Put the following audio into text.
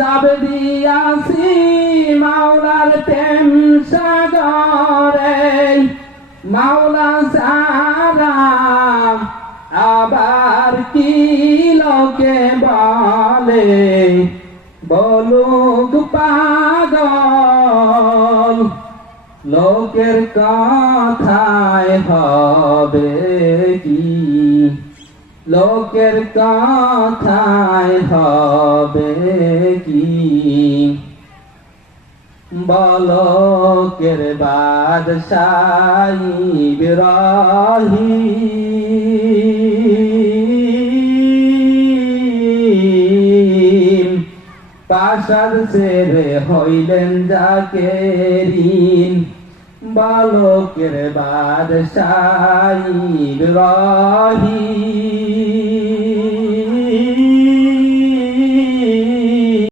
যাবে দিয়াছি মাওলার প্রেম সাগরে, মাওলা সারা আবার কি লোকে বলে, বলুক পাগল লোকের কথায় হবে কি, লোকের কথায় হবে কি, বলকের বাদশাহ ইব্রাহিম পাশার ছেড়ে হইলেন জাকেরিন, বালকের বাদশাহ ইব্রাহিম